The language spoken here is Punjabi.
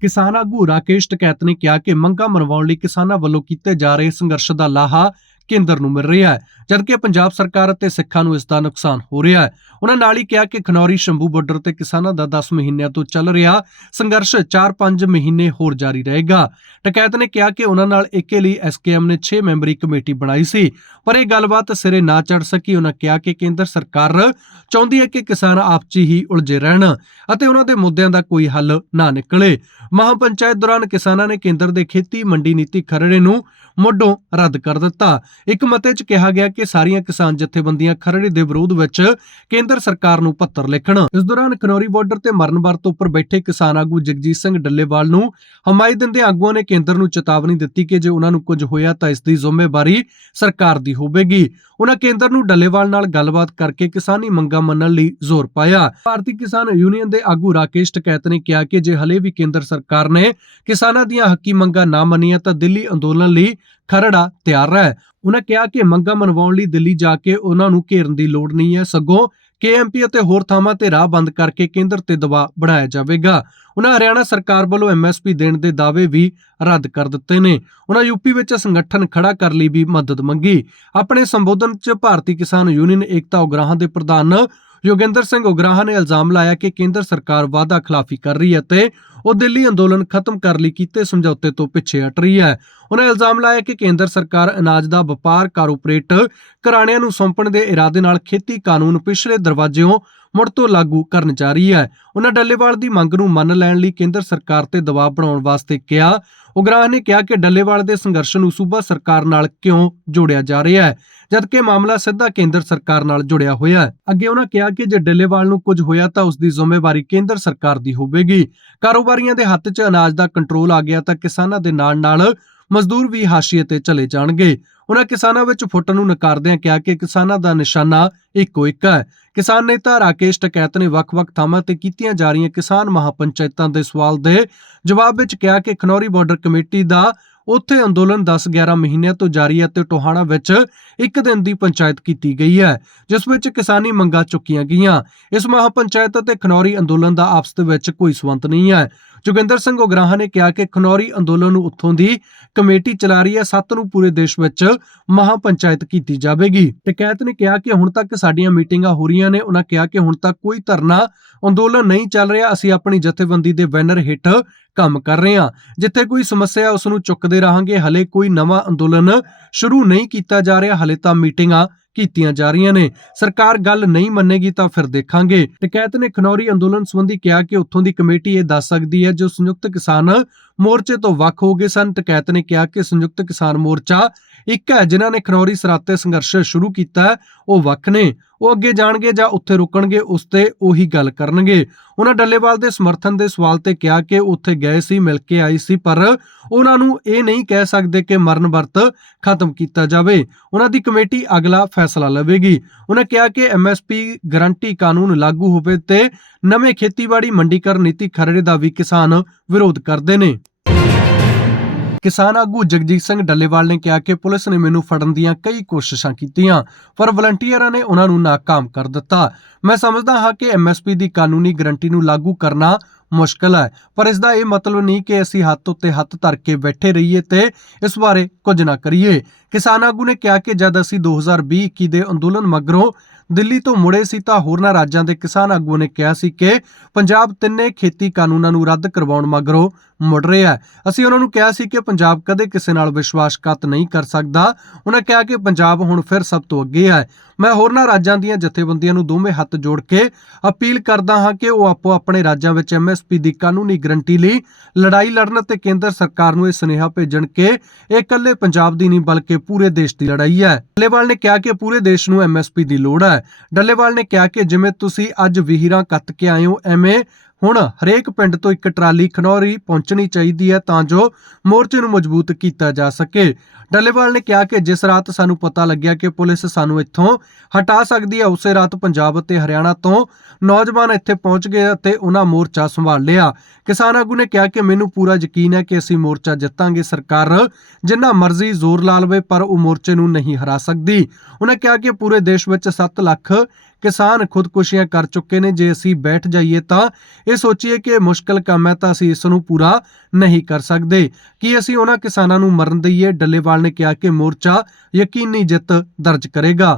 ਕਿਸਾਨ ਆਗੂ ਰਾਕੇਸ਼ ਟਕੈਤ ਨੇ ਕਿਹਾ ਕਿ ਮੰਗਾਂ ਮਨਵਾਉਣ ਲਈ ਕਿਸਾਨਾਂ ਵੱਲੋਂ ਕੀਤੇ ਜਾ ਰਹੇ ਸੰਘਰਸ਼ ਦਾ ਲਾਹਾ ਕੇਂਦਰ ਨੂੰ ਮਿਲ ਰਿਹਾ ਹੈ। ਜਦਕਿ ਪੰਜਾਬ ਸਰਕਾਰ ਅਤੇ ਸਿੱਖਾਂ ਨੂੰ ਇਸ ਦਾ ਨੁਕਸਾਨ ਹੋ ਰਿਹਾ ਹੈ। ਉਹਨਾਂ ਨਾਲ ਹੀ ਕਿਹਾ ਕਿ ਖਨੌਰੀ ਸ਼ੰਭੂ ਬਾਰਡਰ ਤੇ ਕਿਸਾਨਾਂ ਦਾ 10 ਮਹੀਨਿਆਂ ਤੋਂ ਚੱਲ ਰਿਹਾ ਸੰਘਰਸ਼ 4-5 ਮਹੀਨੇ ਹੋਰ ਜਾਰੀ ਰਹੇਗਾ। ਟਕੈਤ ਨੇ ਕਿਹਾ ਕਿ ਉਹਨਾਂ ਨਾਲ ਏਕੇ ਲਈ ਐਸਕੇਐਮ ਨੇ 6 ਮੈਂਬਰੀ ਕਮੇਟੀ ਬਣਾਈ ਸੀ। ਪਰ ਇਹ ਗੱਲਬਾਤ ਸਿਰੇ ਨਾ ਚੜ ਸਕੀ। ਉਹਨਾਂ ਕਿਹਾ ਕਿ ਕੇਂਦਰ ਸਰਕਾਰ ਚਾਹੁੰਦੀ ਹੈ ਕਿ ਕਿਸਾਨ ਆਪਸੀ ਹੀ ਉਲਝੇ ਰਹਿਣ ਅਤੇ ਉਹਨਾਂ ਦੇ ਮੁੱਦਿਆਂ ਦਾ ਕੋਈ ਹੱਲ ਨਾ ਨਿਕਲੇ। ਮਹਾਪੰਚਾਇਤ ਦੌਰਾਨ ਕਿਸਾਨਾਂ ਨੇ ਕੇਂਦਰ ਦੇ ਖੇਤੀ ਮੰਡੀ ਨੀਤੀ ਖਰੜੇ ਨੂੰ ਮੁੱਢੋਂ ਰੱਦ ਕਰ ਦਿੱਤਾ। ਇੱਕ ਮਤੇ 'ਚ ਕਿਹਾ ਗਿਆ ਕਿ ਸਾਰੀਆਂ ਕਿਸਾਨ ਜਥੇਬੰਦੀਆਂ ਖਰੜੇ ਦੇ ਵਿਰੋਧ ਵਿੱਚ ਕੇਂਦਰ ਸਰਕਾਰ ਨੂੰ ਪੱਤਰ ਲਿਖਣ। ਇਸ ਦੌਰਾਨ ਖਨੌਰੀ ਬਾਰਡਰ ਤੇ ਮਰਨ ਵਰਤ ਉੱਪਰ ਬੈਠੇ ਕਿਸਾਨ ਆਗੂ ਜਗਜੀਤ ਸਿੰਘ ਡੱਲੇਵਾਲ ਨੂੰ ਹਮਾਇਤ ਦਿੰਦੇ ਆਗੂਆਂ ਨੇ ਕੇਂਦਰ ਨੂੰ ਚੇਤਾਵਨੀ ਦਿੱਤੀ ਕਿ ਜੇ ਉਹਨਾਂ ਨੂੰ ਕੁਝ ਹੋਇਆ ਤਾਂ ਇਸ ਦੀ ਜ਼ਿੰਮੇਵਾਰੀ ਸਰਕਾਰ ਦੀ ਹੋਵੇਗੀ। ਉਹਨਾਂ ਕੇਂਦਰ ਨੂੰ ਡੱਲੇਵਾਲ ਨਾਲ ਗੱਲਬਾਤ ਕਰਕੇ ਕਿਸਾਨੀ ਮੰਗਾਂ ਮੰਨਣ ਲਈ ਜ਼ੋਰ ਪਾਇਆ। ਭਾਰਤੀ ਕਿਸਾਨ ਯੂਨੀਅਨ ਦੇ ਆਗੂ ਰਾਕੇਸ਼ ਟਕੈਤ ਨੇ ਕਿਹਾ ਕਿ ਜੇ ਹਲੇ ਵੀ ਕੇਂਦਰ ਸਰਕਾਰ ਨੇ ਕਿਸਾਨਾਂ ਦੀਆਂ ਹੱਕੀ ਮੰਗਾਂ ਨਾ ਮੰਨੀਆਂ ਤਾਂ ਦਿੱਲੀ ਅੰਦੋਲਨ ਲਈ ਖਰੜਾ ਤਿਆਰ ਹੈ ਉਹਨਾਂ ਕਿਹਾ ਕਿ ਮੰਗਾਂ ਮਨਵਾਉਣ ਲਈ ਦਿੱਲੀ ਜਾ ਕੇ ਉਹਨਾਂ ਨੂੰ ਘੇਰਨ ਦੀ ਲੋੜ ਨਹੀਂ ਹੈ। ਸਗੋਂ ਕੇਐਮਪੀ ਅਤੇ ਹੋਰ ਥਾਵਾਂ ਤੇ ਰਾਹ ਬੰਦ ਕਰਕੇ ਕੇਂਦਰ ਤੇ ਦਬਾਅ ਬਣਾਇਆ ਜਾਵੇਗਾ। ਉਹਨਾਂ ਹਰਿਆਣਾ ਸਰਕਾਰ ਵੱਲੋਂ ਐਮਐਸਪੀ ਦੇਣ ਦੇ ਦਾਅਵੇ ਵੀ ਰੱਦ ਕਰ ਦਿੱਤੇ ਨੇ। ਉਹਨਾਂ ਯੂਪੀ ਵਿੱਚ ਸੰਗਠਨ ਖੜਾ ਕਰ ਲਈ ਵੀ ਮਦਦ ਮੰਗੀ। ਆਪਣੇ ਸੰਬੋਧਨ 'ਚ ਭਾਰਤੀ ਕਿਸਾਨ ਯੂਨੀਅਨ ਏਕਤਾ ਉਗਰਾਹਾਂ ਦੇ ਪ੍ਰਧਾਨ ਯੋਗਿੰਦਰ ਸਿੰਘ ਉਗਰਾਹਾਂ ਨੇ ਇਲਜ਼ਾਮ ਲਾਇਆ ਕਿ ਕੇਂਦਰ ਸਰਕਾਰ ਵਾਅਦਾ ਖਿਲਾਫੀ ਕਰ ਰਹੀ ਹੈ ਤੇ ਉਹ ਦਿੱਲੀ ਅੰਦੋਲਨ ਖਤਮ ਕਰਨ ਲਈ, ਕੀਤੇ ਸਮਝੌਤੇ ਤੋਂ ਪਿੱਛੇ ਹਟ ਰਹੀ ਹੈ। ਉਹਨਾਂ ਇਲਜ਼ਾਮ ਲਾਇਆ ਕਿ ਕੇਂਦਰ ਸਰਕਾਰ ਅਨਾਜ ਦਾ ਵਪਾਰ ਕਾਰਪੋਰੇਟ ਘਰਾਣਿਆਂ ਨੂੰ ਸੌਂਪਣ ਦੇ ਇਰਾਦੇ ਨਾਲ ਖੇਤੀ ਕਾਨੂੰਨ ਪਿਛਲੇ ਦਰਵਾਜ਼ਿਓਂ ਮੁੜ ਤੋਂ ਲਾਗੂ ਕਰਨ ਜਾ ਰਹੀ ਹੈ। ਉਹਨਾਂ ਡੱਲੇਵਾਲ ਦੀ ਮੰਗ ਨੂੰ ਮੰਨ ਲੈਣ ਲਈ ਕੇਂਦਰ ਸਰਕਾਰ ਤੇ ਦਬਾਅ ਬਣਾਉਣ ਵਾਸਤੇ ਕਿਹਾ। ਉਗਰਾਹ ਨੇ ਕਿਹਾ ਕਿ ਡੱਲੇਵਾਲ ਦੇ ਸੰਘਰਸ਼ ਨੂੰ ਸੂਬਾ ਸਰਕਾਰ ਨਾਲ ਕਿਉਂ ਜੋੜਿਆ ਜਾ ਰਿਹਾ ਹੈ, ਜਦਕਿ ਮਾਮਲਾ ਸਿੱਧਾ ਕੇਂਦਰ ਸਰਕਾਰ ਨਾਲ ਜੁੜਿਆ ਹੋਇਆ ਹੈ। ਅੱਗੇ ਉਹਨਾਂ ਕਿਹਾ ਕਿ ਜੇ ਡੱਲੇਵਾਲ ਨੂੰ ਕੁਝ ਹੋਇਆ ਤਾਂ ਉਸ ਦੀ ਜ਼ਿੰਮੇਵਾਰੀ ਕੇਂਦਰ ਸਰਕਾਰ ਦੀ ਹੋਵੇਗੀ। ਕਾਰੋਬਾਰੀਆਂ ਦੇ ਹੱਥ 'ਚ ਅਨਾਜ ਦਾ ਕੰਟਰੋਲ ਆ ਗਿਆ ਤਾਂ ਕਿਸਾਨਾਂ ਦੇ ਨਾਲ-ਨਾਲ ਮਜ਼ਦੂਰ ਵੀ ਹਾਸ਼ੀਏ ਤੇ ਚਲੇ ਜਾਣਗੇ। ਉਹਨਾਂ ਕਿਸਾਨਾਂ ਵਿੱਚ ਫੁੱਟ ਨੂੰ ਨਕਾਰਦਿਆਂ ਕਿਹਾ ਕਿ ਕਿਸਾਨਾਂ ਦਾ ਨਿਸ਼ਾਨਾ ਇੱਕੋ ਇੱਕ ਹੈ। ਕਿਸਾਨ ਨੇਤਾ ਰਾਕੇਸ਼ ਟਕੈਤ ਨੇ ਵੱਖ-ਵੱਖ ਥਾਵਾਂ ਤੇ ਕੀਤੀਆਂ ਜਾ ਰਹੀਆਂ ਕਿਸਾਨ ਮਹਾਪੰਚਾਇਤਾਂ ਦੇ ਸਵਾਲ ਦੇ ਜਵਾਬ ਵਿੱਚ ਕਿਹਾ ਕਿ ਖਨੌਰੀ ਬਾਰਡਰ ਕਮੇਟੀ ਦਾ ਉੱਥੇ ਅੰਦੋਲਨ 10-11 ਮਹੀਨਿਆਂ ਤੋਂ ਜਾਰੀ ਹੈ ਤੇ ਟੋਹਾਣਾ ਵਿੱਚ ਇੱਕ ਦਿਨ ਦੀ ਪੰਚਾਇਤ ਕੀਤੀ ਗਈ ਹੈ, ਜਿਸ ਵਿੱਚ ਕਿਸਾਨੀ ਮੰਗਾਂ ਚੁੱਕੀਆਂ ਗਈਆਂ। ਇਸ ਮਹਾਪੰਚਾਇਤ ਅਤੇ ਖਨੌਰੀ ਅੰਦੋਲਨ ਦਾ ਆਪਸ ਦੇ ਵਿੱਚ ਕੋਈ ਸਬੰਧ ਨਹੀਂ ਹੈ। ਜੋਗਿੰਦਰ ਸਿੰਘ ਉਗਰਾਹਾਂ ਨੇ ਕਿਹਾ ਕਿ ਖਨੌਰੀ ਅੰਦੋਲਨ ਨੂੰ ਉੱਥੋਂ ਦੀ ਕਮੇਟੀ ਚਲਾ ਰਹੀ ਹੈ, ਸੱਤ ਨੂੰ ਪੂਰੇ ਦੇਸ਼ ਵਿੱਚ ਮਹਾਪੰਚਾਇਤ ਕੀਤੀ ਜਾਵੇਗੀ। ਟਕੈਤ ਨੇ ਕਿਹਾ ਕਿ ਹੁਣ ਤੱਕ ਸਾਡੀਆਂ ਮੀਟਿੰਗਾਂ ਹੋ ਰਹੀਆਂ ਨੇ, ਉਹਨਾਂ ਕਿਹਾ ਕਿ ਹੁਣ ਤੱਕ ਕੋਈ ਧਰਨਾ ਅੰਦੋਲਨ ਨਹੀਂ ਚੱਲ ਰਿਹਾ, ਅਸੀਂ ਆਪਣੀ ਜਥੇਬੰਦੀ ਦੇ ਬੈਨਰ ਹੇਠ ਕੰਮ ਕਰ ਰਹੇ ਹਾਂ। ਜਿੱਥੇ ਕੋਈ ਸਮੱਸਿਆ ਉਸ ਨੂੰ ਚੁੱਕਦੇ ਰਹਾਂਗੇ, ਹਲੇ ਕੋਈ ਨਵਾਂ ਅੰਦੋਲਨ ਸ਼ੁਰੂ ਨਹੀਂ ਕੀਤਾ ਜਾ ਰਿਹਾ, ਹਲੇ ਤਾਂ ਮੀਟਿੰਗਾਂ ਕੀਤੀਆਂ ਜਾ ਰਹੀਆਂ ਨੇ। ਸਰਕਾਰ ਗੱਲ ਨਹੀਂ ਮੰਨੇਗੀ ਤਾਂ ਫਿਰ ਦੇਖਾਂਗੇ। ਟਕੈਤ ਨੇ ਖਨੌਰੀ ਅੰਦੋਲਨ ਸੰਬੰਧੀ ਕਿਹਾ ਕਿ ਉੱਥੋਂ ਦੀ ਕਮੇਟੀ ਇਹ ਦੱਸ ਸਕਦੀ ਹੈ ਜੋ ਸੰਯੁਕਤ ਕਿਸਾਨ ਮੋਰਚੇ ਤੋਂ ਵੱਖ ਹੋ ਗਏ ਸਨ। ਟਕੈਤ ਨੇ ਕਿਹਾ ਕਿ ਸੰਯੁਕਤ ਕਿਸਾਨ ਮੋਰਚਾ ਇੱਕ ਹੈ, ਜਿਨ੍ਹਾਂ ਨੇ ਖਨੌਰੀ ਸਰਾਤੇ ਸੰਘਰਸ਼ ਸ਼ੁਰੂ ਕੀਤਾ ਉਹ ਵੱਖ ਨੇ, ਉਹ ਅੱਗੇ ਜਾਣਗੇ ਜਾਂ ਉੱਥੇ ਰੁਕਣਗੇ, ਉਸ ਤੇ ਉਹੀ ਗੱਲ ਕਰਨਗੇ। ਉਹਨਾਂ ਡੱਲੇਵਾਲ ਦੇ ਸਮਰਥਨ ਦੇ ਸਵਾਲ ਤੇ ਕਿਹਾ ਕਿ ਉੱਥੇ ਗਏ ਸੀ, ਮਿਲ ਕੇ ਆਈ ਸੀ, ਪਰ ਉਹਨਾਂ ਨੂੰ ਇਹ ਨਹੀਂ ਕਹਿ ਸਕਦੇ ਕਿ ਮਰਨ ਵਰਤ ਖਤਮ ਕੀਤਾ ਜਾਵੇ। ਉਹਨਾਂ ਦੀ ਕਮੇਟੀ ਅਗਲਾ ਫੈਸਲਾ ਲਵੇਗੀ। ਉਹਨਾਂ ਕਿਹਾ ਕਿ ਐਮਐਸਪੀ ਗਰੰਟੀ ਕਾਨੂੰਨ ਲਾਗੂ ਹੋਵੇ ਤੇ ਨਵੇਂ ਖੇਤੀਬਾੜੀ ਮੰਡੀਕਰਨ ਨੀਤੀ ਖਰੜੇ ਦਾ ਵੀ ਕਿਸਾਨ ਵਿਰੋਧ ਕਰਦੇ ਨੇ। ਕਿਸਾਨ ਆਗੂ ਜਗਜੀਤ ਸਿੰਘ ਡੱਲੇਵਾਲ ਨੇ ਕਿਹਾ ਕਿ ਪੁਲਿਸ ਨੇ ਮੈਨੂੰ ਫੜਨ ਦੀਆਂ ਕਈ ਕੋਸ਼ਿਸ਼ਾਂ ਕੀਤੀਆਂ, ਪਰ ਵਲੰਟੀਅਰਾਂ ਨੇ ਉਹਨਾਂ ਨੂੰ ਨਾਕਾਮ ਕਰ ਦਿੱਤਾ। ਮੈਂ ਸਮਝਦਾ ਹਾਂ ਕਿ ਐਮਐਸਪੀ ਦੀ ਕਾਨੂੰਨੀ ਗਰੰਟੀ ਨੂੰ ਲਾਗੂ ਕਰਨਾ ਮੁਸ਼ਕਲ ਹੈ, ਪਰ ਇਸ ਦਾ ਇਹ ਮਤਲਬ ਨਹੀਂ ਕਿ ਅਸੀਂ ਹੱਥ ਉੱਤੇ ਹੱਥ ਧਰ ਕੇ ਬੈਠੇ ਰਹੀਏ ਤੇ ਇਸ ਬਾਰੇ ਕੁਝ ਨਾ ਕਰੀਏ। ਕਿਸਾਨ ਆਗੂ ਨੇ ਕਿਹਾ ਕਿ ਜਦ ਅਸੀਂ 2020-21 ਦੇ ਅੰਦੋਲਨ ਮਗਰੋਂ ਦਿੱਲੀ ਤੋਂ ਮੁੜੇ ਸੀ ਤਾਂ ਹੋਰਨਾਂ ਰਾਜਾਂ ਦੇ ਕਿਸਾਨ ਆਗੂਆਂ ਨੇ ਕਿਹਾ ਸੀ ਕਿ ਪੰਜਾਬ ਤਿੰਨੇ ਖੇਤੀ ਕਾਨੂੰਨਾਂ ਨੂੰ ਰੱਦ ਕਰਵਾਉਣ ਮਗਰੋਂ ਮੁੜ ਰਿਹਾ ਹੈ। ਅਸੀਂ ਉਹਨਾਂ ਨੂੰ ਕਿਹਾ ਸੀ ਕਿ ਪੰਜਾਬ ਕਦੇ ਕਿਸੇ ਨਾਲ ਵਿਸ਼ਵਾਸਘਾਤ ਨਹੀਂ ਕਰ ਸਕਦਾ। ਉਹਨਾਂ ਕਿਹਾ ਕਿ ਪੰਜਾਬ ਹੁਣ ਫਿਰ ਸਭ ਤੋਂ ਅੱਗੇ ਹੈ। ਮੈਂ ਹੋਰਨਾਂ ਰਾਜਾਂ ਦੀਆਂ ਜਥੇਬੰਦੀਆਂ ਨੂੰ ਦੋਵੇਂ ਹੱਥ ਜੋੜ ਕੇ ਅਪੀਲ ਕਰਦਾ ਹਾਂ ਕਿ ਉਹ ਆਪੋ ਆਪਣੇ ਰਾਜਾਂ ਵਿੱਚ ਐਮਐਸਪੀ ਦੀ ਕਾਨੂੰਨੀ ਗਰੰਟੀ ਲਈ ਲੜਾਈ ਲੜਨ ਤੇ ਕੇਂਦਰ ਸਰਕਾਰ ਨੂੰ ਇਹ ਸੁਨੇਹਾ ਭੇਜਣ ਕਿ ਇਹ ਇਕੱਲੇ ਪੰਜਾਬ ਦੀ ਨਹੀਂ ਬਲਕਿ ਪੂਰੇ ਦੇਸ਼ ਦੀ ਲੜਾਈ ਹੈ। ਡੱਲੇਵਾਲ ਨੇ ਕਿਹਾ ਕਿ ਪੂਰੇ ਦੇਸ਼ ਨੂੰ ਐਮਐਸਪੀ ਦੀ ਲੋੜ ਹੈ। ਡੱਲੇਵਾਲ ਨੇ ਕਿਹਾ ਕਿ ਜਿਵੇਂ ਤੁਸੀਂ ਅੱਜ ਵੀਹਰਾਂ ਕੱਤ ਕੇ ਆਏ ਹੋ, ਐਵੇਂ ਹੁਣ ਹਰੇਕ ਪਿੰਡ ਤੋਂ ਇੱਕ ਟਰਾਲੀ ਖਨੌਰੀ ਪਹੁੰਚਣੀ ਚਾਹੀਦੀ ਹੈ ਤਾਂ ਜੋ ਮੋਰਚੇ ਨੂੰ ਮਜ਼ਬੂਤ ਕੀਤਾ ਜਾ ਸਕੇ। ਡੱਲੇਵਾਲ ਨੇ ਕਿਹਾ ਕਿ ਜਿਸ ਰਾਤ ਸਾਨੂੰ ਪਤਾ ਲੱਗਿਆ ਕਿ ਪੁਲਿਸ ਸਾਨੂੰ ਇੱਥੋਂ ਹਟਾ ਸਕਦੀ ਹੈ, ਉਸੇ ਰਾਤ ਪੰਜਾਬ ਅਤੇ ਹਰਿਆਣਾ ਤੋਂ ਨੌਜਵਾਨ ਇੱਥੇ ਪਹੁੰਚ ਗਏ ਅਤੇ ਉਹਨਾਂ ਮੋਰਚਾ ਸੰਭਾਲ ਲਿਆ। ਕਿਸਾਨ ਆਗੂ ਨੇ ਕਿਹਾ ਕਿ ਮੈਨੂੰ ਪੂਰਾ ਯਕੀਨ ਹੈ ਕਿ ਅਸੀਂ ਮੋਰਚਾ ਜਿੱਤਾਂਗੇ ਸਰਕਾਰ, ਜਿੰਨਾ ਮਰਜ਼ੀ ਜ਼ੋਰ ਲਾ ਲਵੇ, ਪਰ ਉਹ ਮੋਰਚੇ ਨੂੰ ਨਹੀਂ ਹਰਾ ਸਕਦੀ। ਉਹਨਾਂ ਕਿਹਾ ਕਿ ਪੂਰੇ ਦੇਸ਼ ਵਿੱਚ 7 ਲੱਖ ਕਿਸਾਨ ਖੁਦਕੁਸ਼ੀਆਂ ਕਰ ਚੁੱਕੇ ਨੇ, ਜੇ ਅਸੀਂ ਬੈਠ ਜਾਈਏ ਤਾਂ ਇਹ ਸੋਚੀਏ ਕਿ ਇਹ ਮੁਸ਼ਕਲ ਕੰਮ ਹੈ ਤਾਂ ਅਸੀਂ ਇਸ ਨੂੰ ਪੂਰਾ ਨਹੀਂ ਕਰ ਸਕਦੇ। ਕੀ ਅਸੀਂ ਉਹਨਾਂ ਕਿਸਾਨਾਂ ਨੂੰ ਮਰਨ ਦਈਏ? ਡੱਲੇਵਾਲ ਨੇ ਕਿਹਾ ਕਿ ਮੋਰਚਾ ਯਕੀਨੀ ਜਿੱਤ ਦਰਜ ਕਰੇਗਾ।